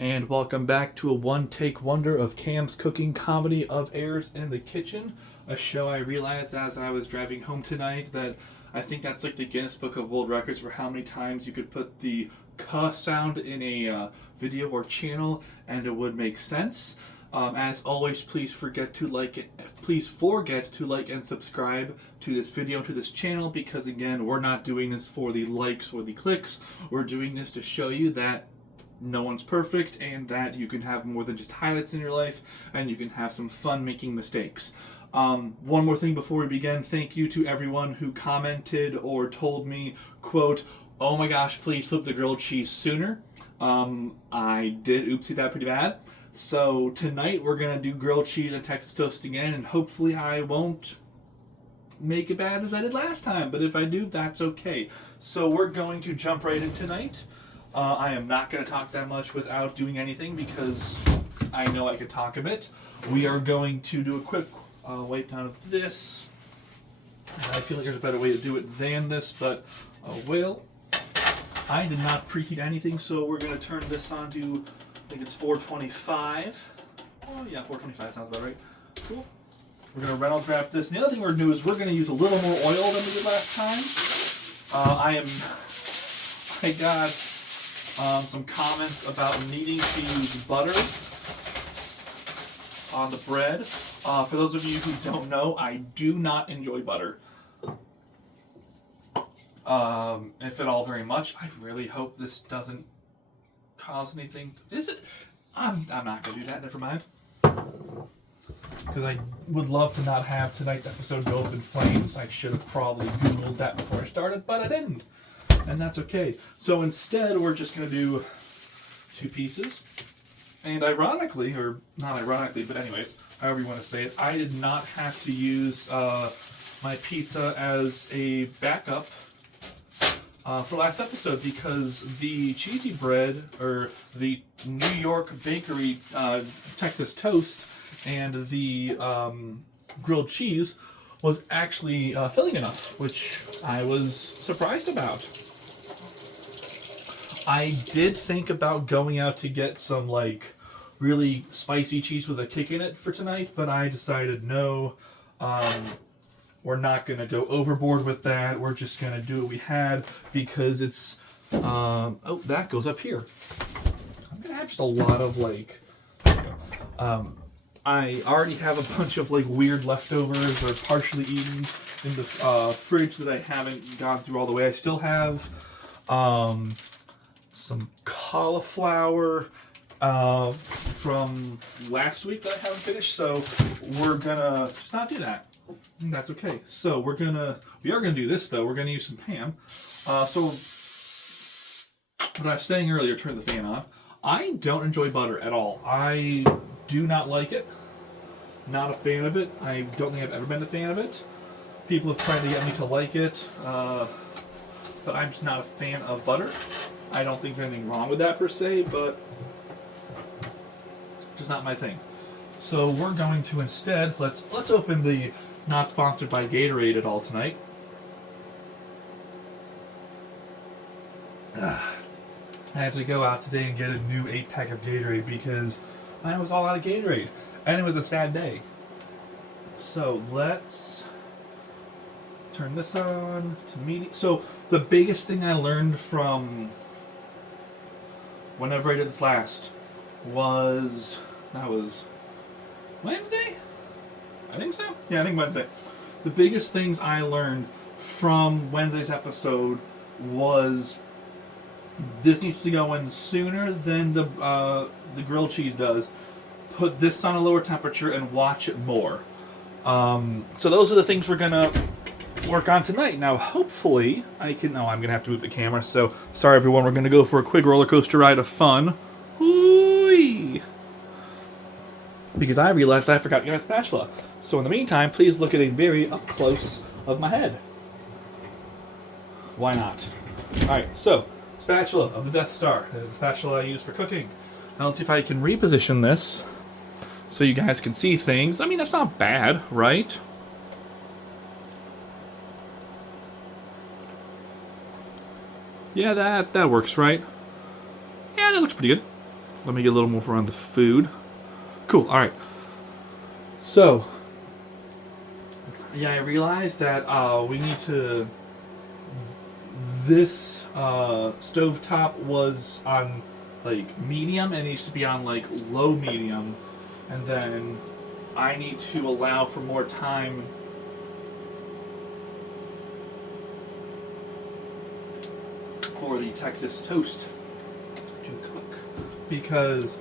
And welcome back to a one-take wonder of Cam's cooking comedy of Errors in the Kitchen, a show I realized as I was driving home tonight that I think that's like the Guinness Book of World Records for how many times you could put the "k" sound in a video or channel and it would make sense. As always, please forget to like and subscribe to this video, to this channel, because again, we're not doing this for the likes or the clicks. We're doing this to show you that no one's perfect and that you can have more than just highlights in your life and you can have some fun making mistakes. One more thing before we begin. Thank you to everyone who commented or told me, quote, "Oh my gosh, please flip the grilled cheese sooner." I did oopsie that pretty bad. So tonight we're going to do grilled cheese and Texas toast again, and hopefully I won't make it bad as I did last time, but if I do, that's okay. So we're going to jump right in tonight. I am not going to talk that much without doing anything because I know I can talk a bit. We are going to do a quick wipe down of this. I feel like there's a better way to do it than this, but well, I did not preheat anything, so we're going to turn this on to, I think it's 425. Oh yeah, 425 sounds about right. Cool. We're going to Reynolds wrap this. And the other thing we're going to do is we're going to use a little more oil than we did last time. I got some comments about needing to use butter on the bread. For those of you who don't know, I do not enjoy butter. If at all very much. I really hope this doesn't cause anything. Is it? I'm not going to do that, never mind. Because I would love to not have tonight's episode go up in flames. I should have probably Googled that before I started, but I didn't. And that's okay. So instead, we're just going to do 2 pieces. And ironically, or not ironically, but anyways, however you want to say it, I did not have to use my pizza as a backup for last episode because the cheesy bread, or the New York Bakery Texas toast, and the grilled cheese was actually filling enough, which I was surprised about. I did think about going out to get some like really spicy cheese with a kick in it for tonight, but I decided no, we're not going to go overboard with that. We're just going to do what we had because it's, oh, that goes up here. I'm going to have just a lot of like, I already have a bunch of like weird leftovers or partially eaten in the fridge that I haven't gone through all the way. I still have some cauliflower from last week that I haven't finished, so we're gonna just not do that. That's okay. So we are gonna do this though. We're gonna use some ham. So what I was saying earlier, turn the fan on. I don't enjoy butter at all. I do not like it. Not a fan of it. I don't think I've ever been a fan of it. People have tried to get me to like it, but I'm just not a fan of butter. I don't think there's anything wrong with that per se, but just not my thing. So we're going to instead, let's open the not sponsored by Gatorade at all tonight. I had to go out today and get a new 8-pack of Gatorade because I was all out of Gatorade. And it was a sad day. So let's turn this on to medium. So the biggest thing I learned from whenever I did this last was, that was Wednesday? I think so. Yeah, I think Wednesday. The biggest things I learned from Wednesday's episode was this needs to go in sooner than the grilled cheese does. Put this on a lower temperature and watch it more. So those are the things we're gonna work on tonight. Now, hopefully, I'm gonna have to move the camera. So sorry, everyone. We're gonna go for a quick roller coaster ride of fun. Whee! Because I realized I forgot to get my spatula. So in the meantime, please look at a very up close of my head. Why not? All right. So spatula of the Death Star. The spatula I use for cooking. Now let's see if I can reposition this so you guys can see things. I mean, that's not bad, right? Yeah, that works, right? Yeah, that looks pretty good. Let me get a little more around the food. Cool. All right. So, yeah, I realized that we need to. This stovetop was on like medium and needs to be on like low medium, and then I need to allow for more time for the Texas toast to cook, because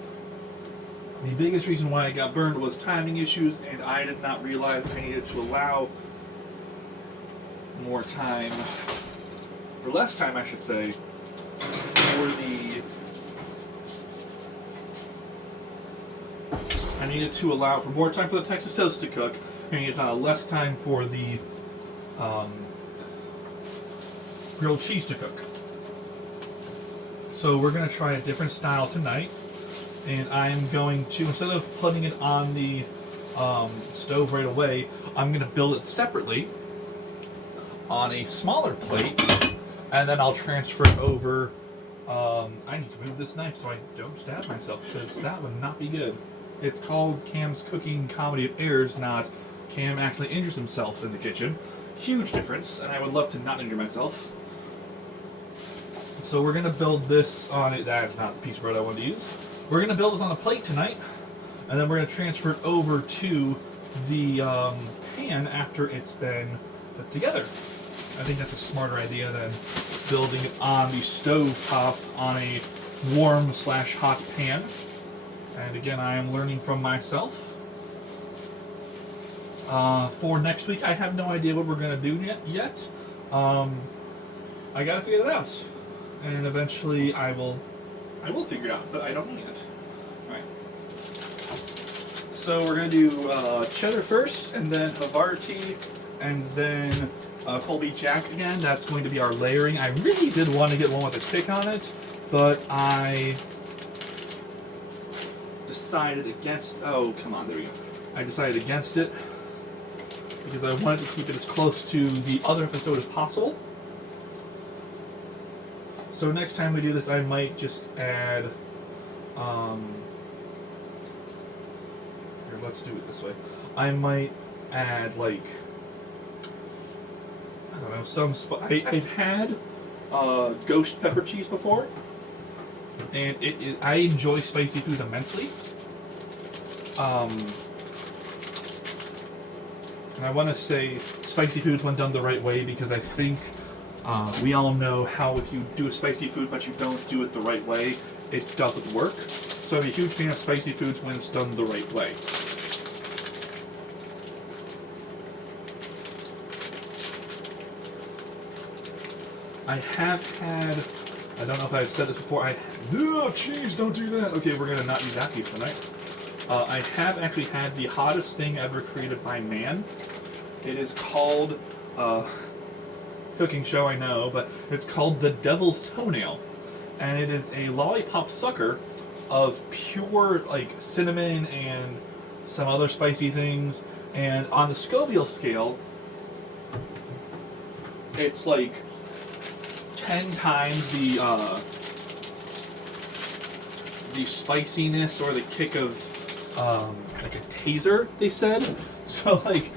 the biggest reason why it got burned was timing issues, and I did not realize I needed to allow more time, or less time I should say, for the... I needed to allow for more time for the Texas toast to cook, and I needed less time for the grilled cheese to cook. So we're going to try a different style tonight. And I'm going to, instead of putting it on the stove right away, I'm going to build it separately on a smaller plate, and then I'll transfer it over. I need to move this knife so I don't stab myself, because that would not be good. It's called Cam's Cooking Comedy of Errors, not Cam actually injures himself in the kitchen. Huge difference, and I would love to not injure myself. So we're going to build this on it. That's not the piece of bread I wanted to use. We're going to build this on a plate tonight, and then we're going to transfer it over to the pan after it's been put together. I think that's a smarter idea than building it on the stove top on a warm/hot pan. And again, I am learning from myself. For next week, I have no idea what we're going to do yet. I got to figure that out, and eventually I will figure it out, but I don't know yet. Alright. So we're going to do cheddar first, and then Havarti, and then Colby Jack again. That's going to be our layering. I really did want to get one with a stick on it, but I decided against... Oh, come on, there we go. I decided against it because I wanted to keep it as close to the other episode as possible. So next time we do this, I might just add, here, let's do it this way. I might add, like, I don't know, I've had ghost pepper cheese before, and I enjoy spicy food immensely. And I want to say spicy foods when done the right way, because I think we all know how if you do a spicy food but you don't do it the right way, it doesn't work. So I'm a huge fan of spicy foods when it's done the right way. I have had, I don't know if I've said this before, cheese, don't do that. Okay, we're going to not use that piece tonight. I have actually had the hottest thing ever created by man. It is called... cooking show, I know, but it's called the Devil's Toenail, and it is a lollipop sucker of pure like cinnamon and some other spicy things, and on the Scoville scale it's like 10 times the spiciness or the kick of like a taser, they said. So like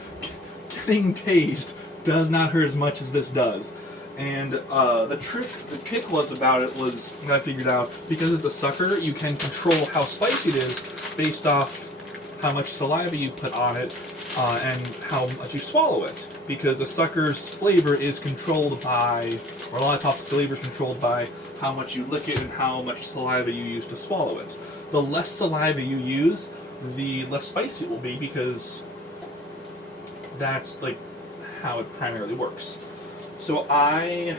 getting tased does not hurt as much as this does. And the kick was about it was, that I figured out, because it's a sucker, you can control how spicy it is based off how much saliva you put on it and how much you swallow it. Because a sucker's flavor is controlled by, or a lollipop's flavor is controlled by how much you lick it and how much saliva you use to swallow it. The less saliva you use, the less spicy it will be, because that's like how it primarily works. So I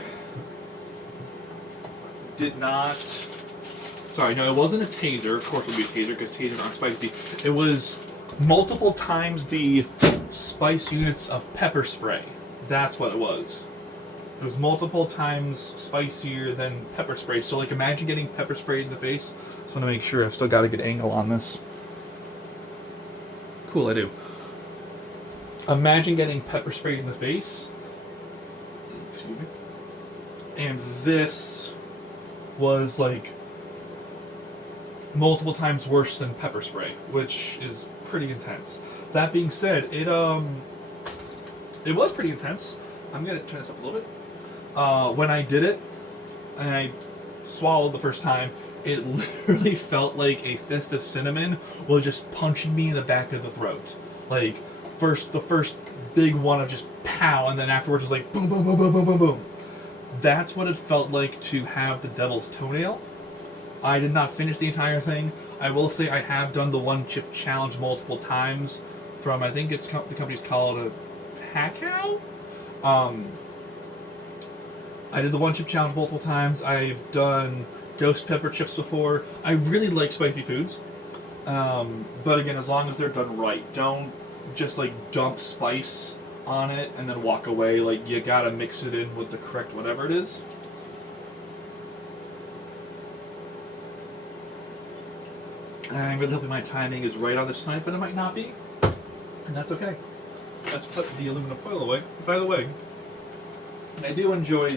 did not... Sorry, no, it wasn't a taser. Of course it would be a taser, because tasers aren't spicy. It was multiple times the spice units of pepper spray. That's what it was. It was multiple times spicier than pepper spray. So, like, imagine getting pepper sprayed in the face. Just want to make sure I've still got a good angle on this. Cool, I do. Imagine getting pepper sprayed in the face. Excuse me. And this was like multiple times worse than pepper spray, which is pretty intense. That being said, it was pretty intense. I'm gonna turn this up a little bit. When I did it, and I swallowed the first time, it literally felt like a fist of cinnamon was just punching me in the back of the throat. Like, the first big one of just pow, and then afterwards was like boom, boom, boom, boom, boom, boom, boom. That's what it felt like to have the Devil's Toenail. I did not finish the entire thing. I will say I have done the one chip challenge multiple times from, I think the company's called a Packow? I did the one chip challenge multiple times. I've done ghost pepper chips before. I really like spicy foods. But again, as long as they're done right. Don't just like dump spice on it and then walk away. Like, you gotta mix it in with the correct whatever it is. I'm really hoping my timing is right on this night, but it might not be. And that's okay. Let's put the aluminum foil away. By the way, I do enjoy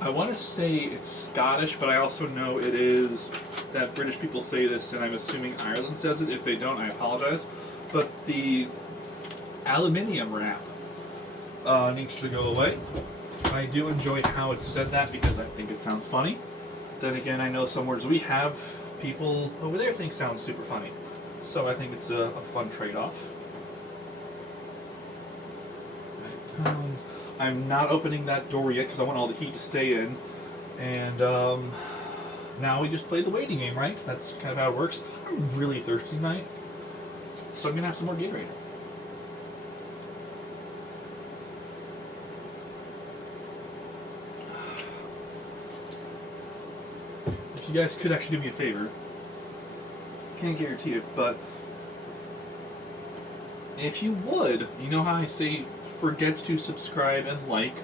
I want to say it's Scottish, but I also know it is that British people say this, and I'm assuming Ireland says it. If they don't, I apologize. But the aluminium wrap needs to go away. I do enjoy how it's said that because I think it sounds funny. Then again, I know some words we have people over there think sound super funny. So I think it's a fun trade-off. I'm not opening that door yet because I want all the heat to stay in. And now we just play the waiting game, right? That's kind of how it works. I'm really thirsty tonight, so I'm going to have some more Gatorade. If you guys could actually do me a favor, can't guarantee it, but if you would, you know how I say forget to subscribe and like,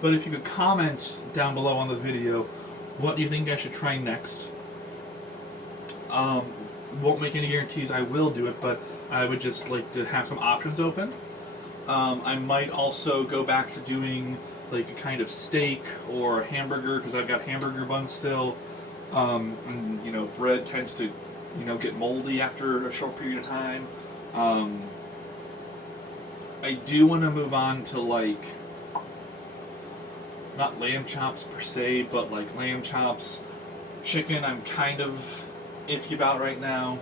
but if you could comment down below on the video what do you think I should try next. Won't make any guarantees I will do it, but I would just like to have some options open. I might also go back to doing like a kind of steak or hamburger because I've got hamburger buns still. And you know, bread tends to, you know, get moldy after a short period of time. I do want to move on to like, not lamb chops per se, but like lamb chops, chicken I'm kind of iffy about right now.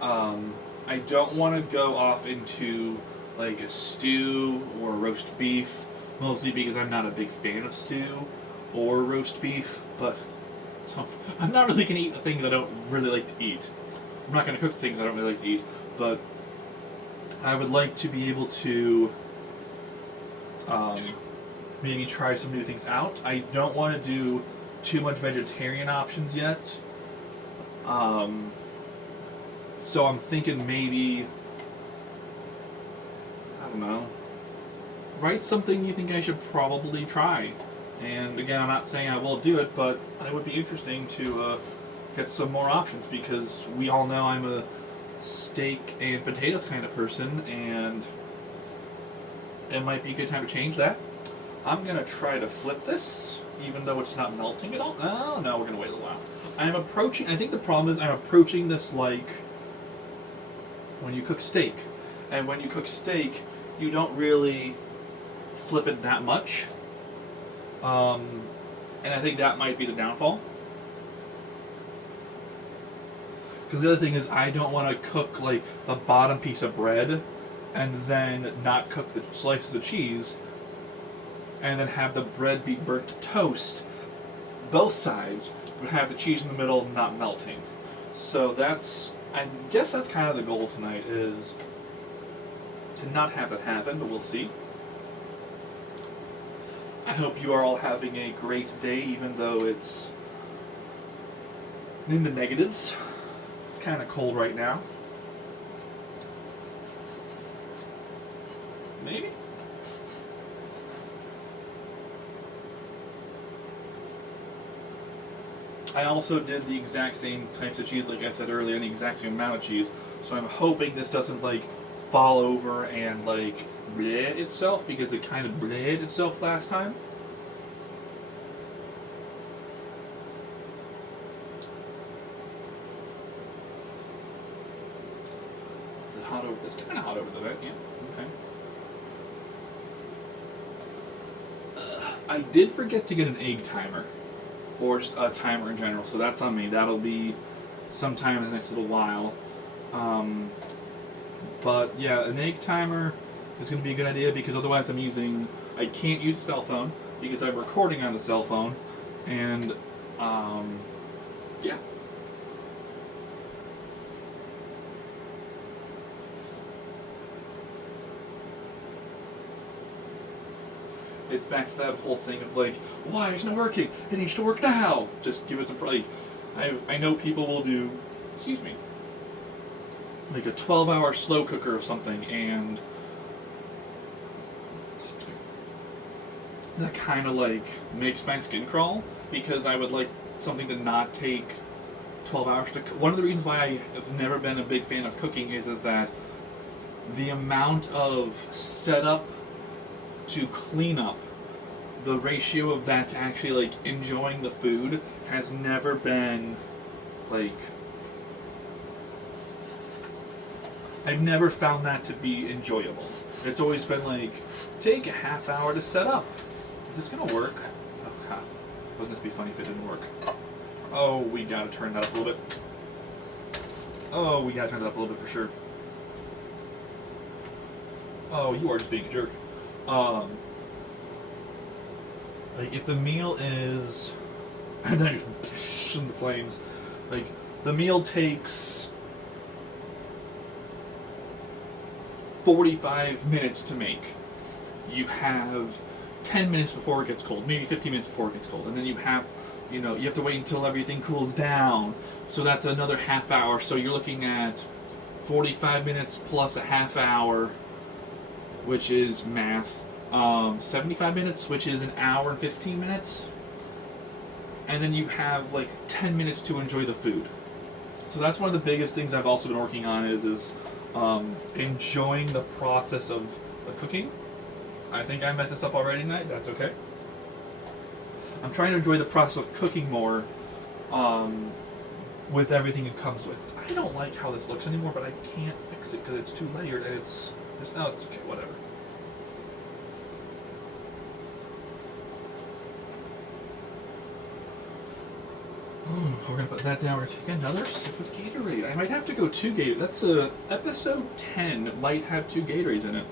I don't want to go off into like a stew or roast beef, mostly because I'm not a big fan of stew or roast beef, but so I'm not really going to eat the things I don't really like to eat. I'm not going to cook the things I don't really like to eat, but I would like to be able to maybe try some new things out. I don't want to do too much vegetarian options yet. So I'm thinking maybe, I don't know, write something you think I should probably try. And again, I'm not saying I will do it, but it would be interesting to get some more options because we all know I'm a steak and potatoes kind of person, and it might be a good time to change that. I'm going to try to flip this, even though it's not melting at all. Oh, no, we're going to wait a little while. I think the problem is I'm approaching this like when you cook steak. And when you cook steak, you don't really flip it that much. And I think that might be the downfall. Because the other thing is I don't want to cook like the bottom piece of bread and then not cook the slices of cheese and then have the bread be burnt to toast, both sides, but have the cheese in the middle not melting. So I guess that's kind of the goal tonight, is to not have it happen, but we'll see. I hope you are all having a great day, even though it's in the negatives. It's kind of cold right now. Maybe? I also did the exact same types of cheese, like I said earlier, and the exact same amount of cheese. So I'm hoping this doesn't like fall over and like bleh itself, because it kind of bleh itself last time. hot over. It's kind of hot over the vent. Yeah. Okay. I did forget to get an egg timer, or just a timer in general. So that's on me. That'll be sometime in the next little while. But yeah, an egg timer is going to be a good idea because otherwise I can't use a cell phone because I'm recording on the cell phone, and yeah. It's back to that whole thing of like, why isn't it working? It needs to work now. Just give it some like, I know people will do, excuse me, like a 12-hour slow cooker of something, and that kind of like makes my skin crawl because I would like something to not take 12 hours to cook. One of the reasons why I have never been a big fan of cooking is that the amount of setup to clean up, the ratio of that to actually like enjoying the food has never been like, I've never found that to be enjoyable. It's always been like, take a half hour to set up. Is this gonna work? Oh god, wouldn't this be funny if it didn't work? Oh, we gotta turn that up a little bit. Oh, we gotta turn that up a little bit for sure. Oh, you are just being a jerk. Like if the meal is, and then just in the flames, like the meal takes 45 minutes to make. You have 10 minutes before it gets cold, maybe 15 minutes before it gets cold, and then you have to wait until everything cools down. So that's another half hour. So you're looking at 45 minutes plus a half hour, which is math. 75 minutes, which is an hour and 15 minutes. And then you have like 10 minutes to enjoy the food. So that's one of the biggest things I've also been working on is enjoying the process of the cooking. I think I messed this up already tonight. That's okay. I'm trying to enjoy the process of cooking more with everything it comes with. I don't like how this looks anymore, but I can't fix it because it's too layered and it's okay, whatever. We're going to put that down. We're going to take another sip of Gatorade. I might have to go 2 Gatorade. That's episode 10 might have 2 Gatorades in it.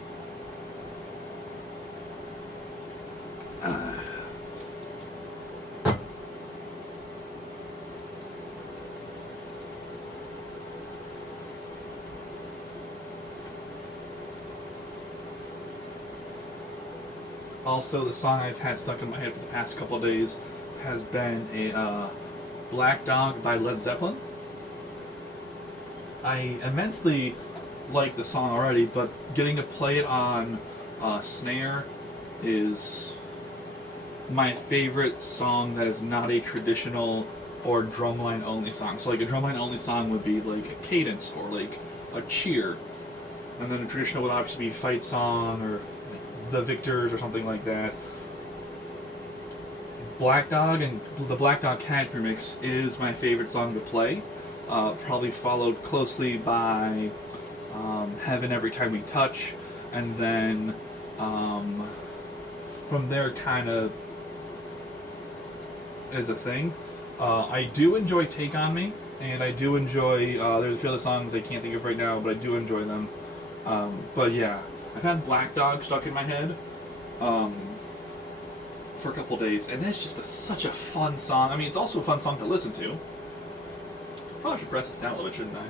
Also, the song I've had stuck in my head for the past couple of days has been a Black Dog by Led Zeppelin. I immensely like the song already, but getting to play it on snare is my favorite song that is not a traditional or drumline only song. So like a drumline only song would be like a cadence or like a cheer, and then a traditional would obviously be fight song or the Victors or something like that. Black Dog and the Black Dog Cashmere mix is my favorite song to play. Probably followed closely by Heaven Every Time We Touch, and then from there kind of is a thing. I do enjoy Take On Me, and I do enjoy, there's a few other songs I can't think of right now, but I do enjoy them. But yeah, I've had Black Dog stuck in my head for a couple days, and that's just such a fun song. I mean, it's also a fun song to listen to. Probably should press this down a little bit, shouldn't I?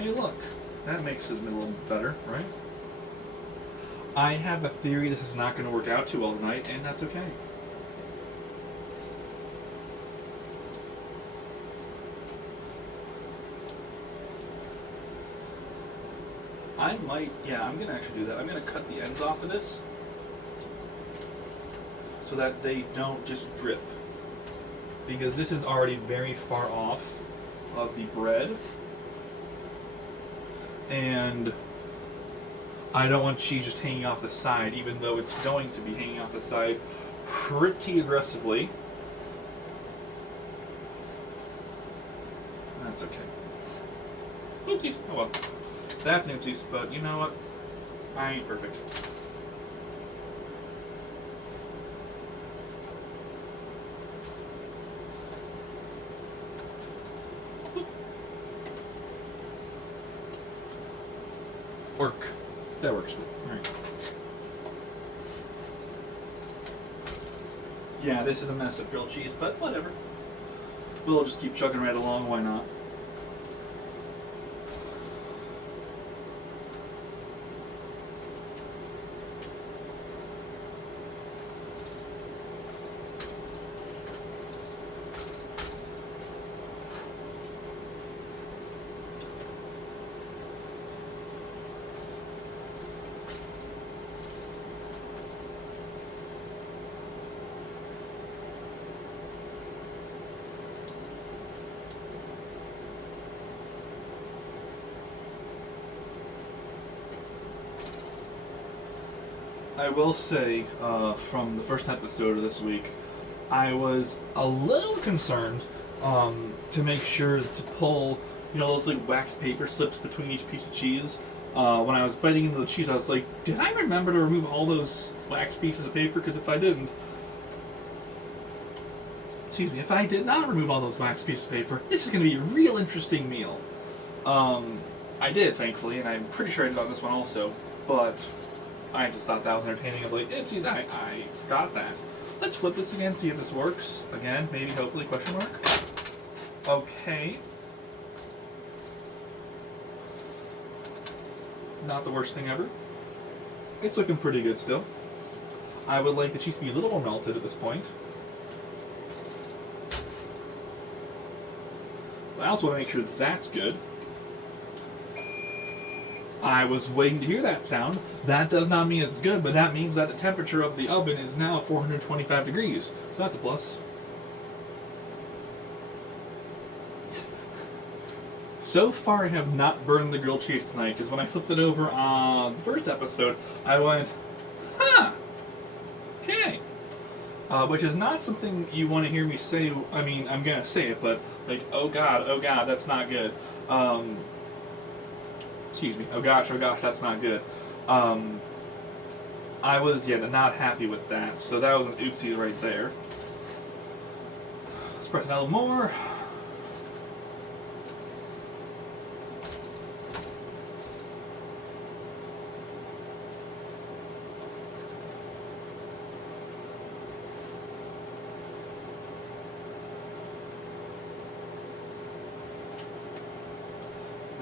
Hey, look. That makes it a little better, right? I have a theory this is not going to work out too well tonight, and that's okay. I'm going to actually do that. I'm going to cut the ends off of this so that they don't just drip. Because this is already very far off of the bread. And I don't want cheese just hanging off the side, even though it's going to be hanging off the side pretty aggressively. That's okay. Oopsies. Oh well. That's an oopsies, but you know what? I ain't perfect. Work. That works. Alright. Yeah, this is a messed up grilled cheese, but whatever. We'll just keep chugging right along, why not? I will say, from the first episode of this week, I was a little concerned to make sure to pull, those like wax paper slips between each piece of cheese. When I was biting into the cheese, I was like, did I remember to remove all those wax pieces of paper? Because if I didn't, if I did not remove all those wax pieces of paper, this is going to be a real interesting meal. I did, thankfully, and I'm pretty sure I did on this one also, but I just thought that was entertaining. Of like, oopsies, I forgot that. Let's flip this again, see if this works. Again, maybe, hopefully, question mark. Okay. Not the worst thing ever. It's looking pretty good still. I would like the cheese to be a little more melted at this point. I also want to make sure that's good. I was waiting to hear that sound. That does not mean it's good, but that means that the temperature of the oven is now 425 degrees. So that's a plus. So far, I have not burned the grilled cheese tonight, because when I flipped it over on the first episode, I went, huh, okay. Which is not something you want to hear me say. I mean, I'm going to say it, but like, oh god, that's not good. Excuse me. Oh gosh, that's not good. I was, not happy with that. So that was an oopsie right there. Let's press it a little more.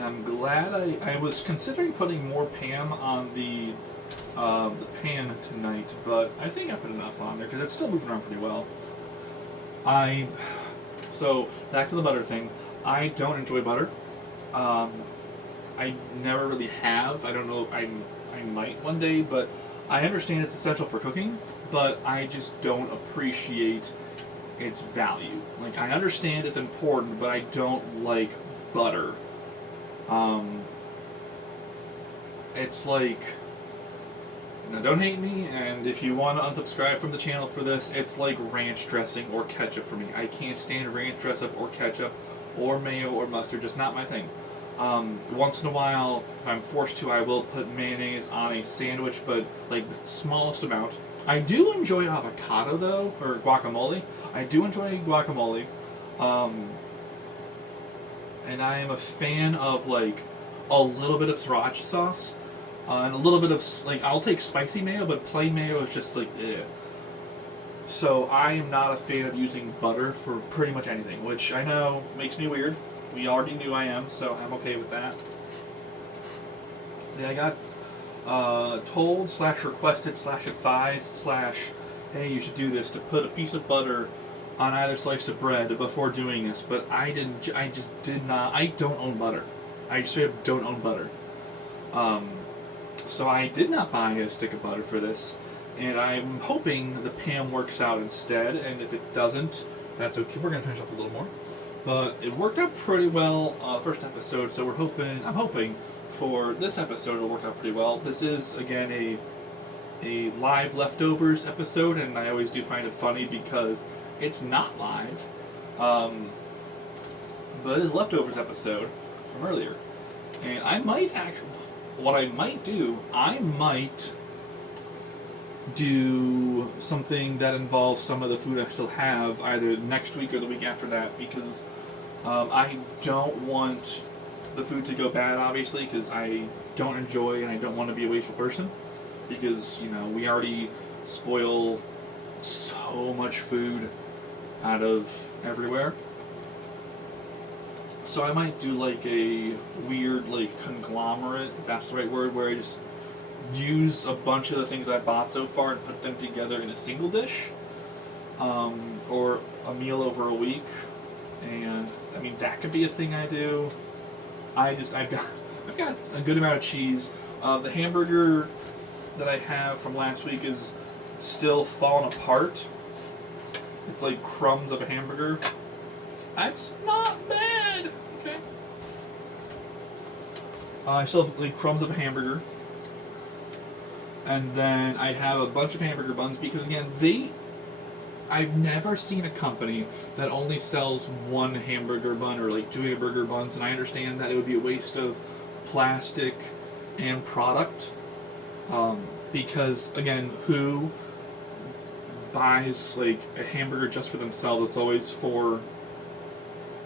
I'm glad I was considering putting more Pam on the pan tonight, but I think I put enough on there because it's still moving around pretty well. So back to the butter thing. I don't enjoy butter. I never really have. I don't know. I might one day, but I understand it's essential for cooking, but I just don't appreciate its value. Like, I understand it's important, but I don't like butter. It's like, now don't hate me, and if you want to unsubscribe from the channel for this, it's like ranch dressing or ketchup for me. I can't stand ranch dressing or ketchup or mayo or mustard, just not my thing. Once in a while, if I'm forced to, I will put mayonnaise on a sandwich, but like the smallest amount. I do enjoy avocado though, or guacamole. I do enjoy guacamole. And I am a fan of like a little bit of sriracha sauce, and a little bit of like, I'll take spicy mayo, but plain mayo is just like, eh. So I am not a fan of using butter for pretty much anything, which I know makes me weird. We already knew I am, so I'm okay with that. Yeah, I got told / requested / advised / hey, you should do this, to put a piece of butter on either slice of bread before doing this, but I just did not. I don't own butter. I straight up don't own butter. So I did not buy a stick of butter for this, and I'm hoping the Pam works out instead, and if it doesn't, that's okay. We're going to finish up a little more. But it worked out pretty well first episode, so I'm hoping for this episode it'll work out pretty well. This is, again, a live leftovers episode, and I always do find it funny because it's not live. but it is leftovers episode from earlier. And I might actually, what I might do, I might do something that involves some of the food I still have either next week or the week after that, because I don't want the food to go bad, obviously, because I don't enjoy and I don't want to be a wasteful person, because, you know, we already spoil so much food out of everywhere. So I might do like a weird like conglomerate, if that's the right word, where I just use a bunch of the things I bought so far and put them together in a single dish, or a meal over a week. And I mean, that could be a thing I do. I've got a good amount of cheese. The hamburger that I have from last week is still falling apart. It's like crumbs of a hamburger. That's not bad. Okay. I still have like crumbs of a hamburger. And then I have a bunch of hamburger buns because, again, I've never seen a company that only sells one hamburger bun or like two hamburger buns, and I understand that it would be a waste of plastic and product. Because, again, who buys like a hamburger just for themselves? It's always for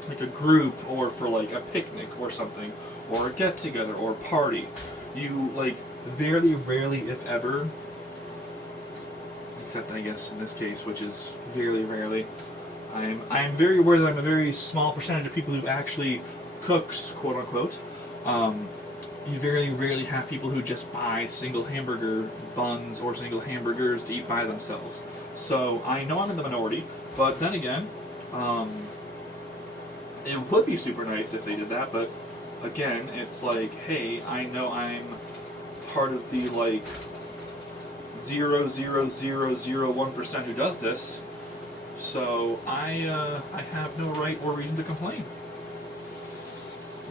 like a group or for like a picnic or something, or a get together or a party. You like very rarely, if ever, except I guess in this case, which is very rarely, I'm very aware that I'm a very small percentage of people who actually cooks, quote unquote. You very rarely have people who just buy single hamburger buns or single hamburgers to eat by themselves. So I know I'm in the minority, but then again, it would be super nice if they did that, but again, it's like, hey, I know I'm part of the like 0.0001% who does this, so I have no right or reason to complain.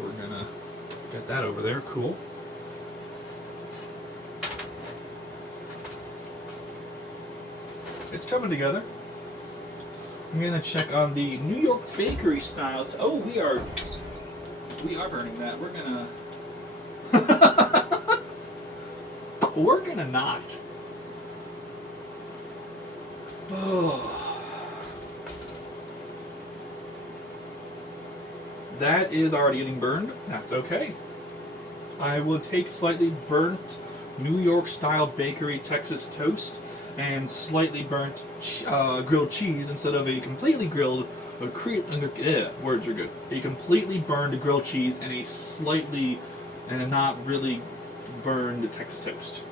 We're gonna get that over there, cool. It's coming together. I'm gonna check on the New York bakery style. Oh, we are burning that. We're gonna we're gonna not. Oh. That is already getting burned. That's okay. I will take slightly burnt New York style bakery Texas toast and slightly burnt grilled cheese instead of a completely grilled, words are good. A completely burned grilled cheese and a not really burned Texas toast.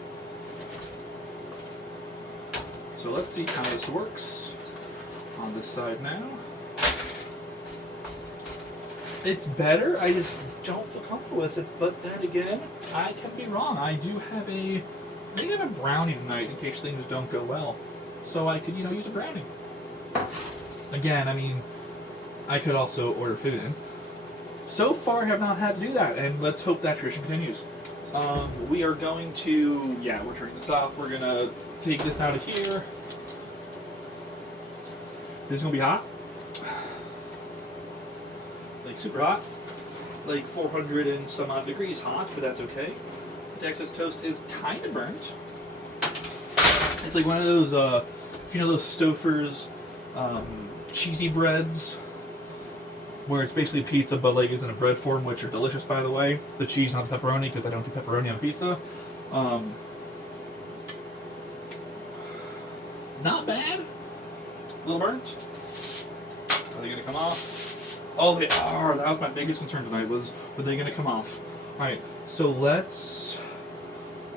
So let's see how this works on this side now. It's better, I just don't feel comfortable with it, but then again, I can be wrong. I have a brownie tonight in case things don't go well. So I could, use a brownie. Again, I mean, I could also order food in. So far, I have not had to do that, and let's hope that tradition continues. We are going to, we're turning this off. We're going to take this out of here. This is going to be hot. Like super hot. Like 400 and some odd degrees hot, but that's okay. Texas toast is kind of burnt. It's like one of those, if you know those Stouffer's cheesy breads, where it's basically pizza, but like it's in a bread form, which are delicious, by the way. The cheese, not the pepperoni, because I don't do pepperoni on pizza. Not bad. A little burnt. Are they gonna come off? Oh, they are. That was my biggest concern tonight. Were they gonna come off? All right. So let's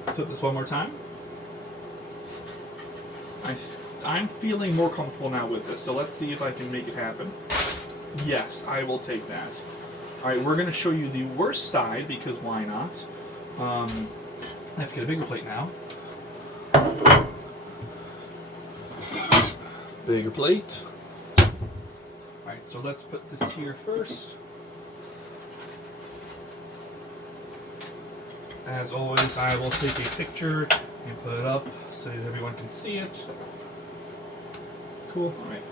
flip this one more time. I'm feeling more comfortable now with this, so let's see if I can make it happen. Yes, I will take that. Alright, we're going to show you the worst side, because why not? I have to get a bigger plate now. Bigger plate. Alright, so let's put this here first. As always, I will take a picture and put it up so that everyone can see it. Cool. Alright.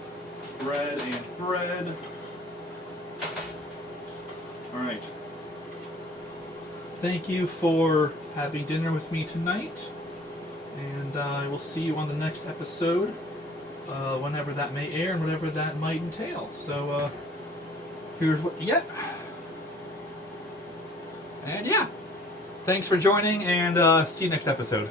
Bread and bread. All right. Thank you for having dinner with me tonight, and I will see you on the next episode, whenever that may air and whatever that might entail. So, here's what you get. And yeah, thanks for joining, and see you next episode.